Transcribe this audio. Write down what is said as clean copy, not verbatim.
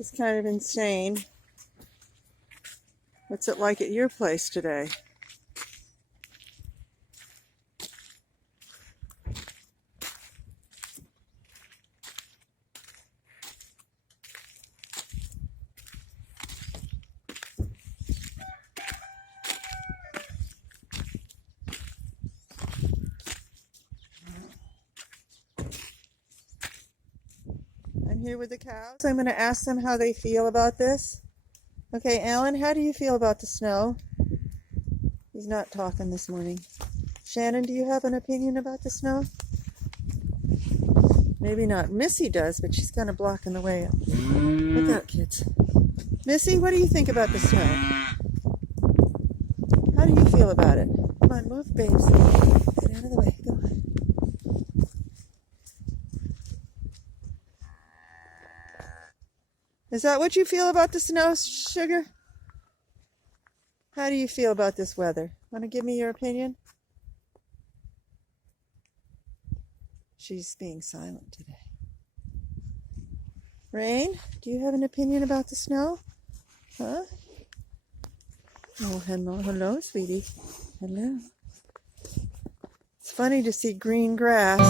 This is kind of insane. What's it like at your place today? I'm here with the cows. I'm going to ask them how they feel about this. Okay, Alan, how do you feel about the snow? He's not talking this morning. Shannon, do you have an opinion about the snow? Maybe not. Missy does, but she's kind of blocking the way. Look out, kids. Missy, what do you think about the snow? How do you feel about it? Come on, move, babes. Get out of the way. Go on. Is that what you feel about the snow, Sugar? How do you feel about this weather? Want to give me your opinion? She's being silent today. Rain, do you have an opinion about the snow? Huh? Oh, hello, sweetie. Hello. It's funny to see green grass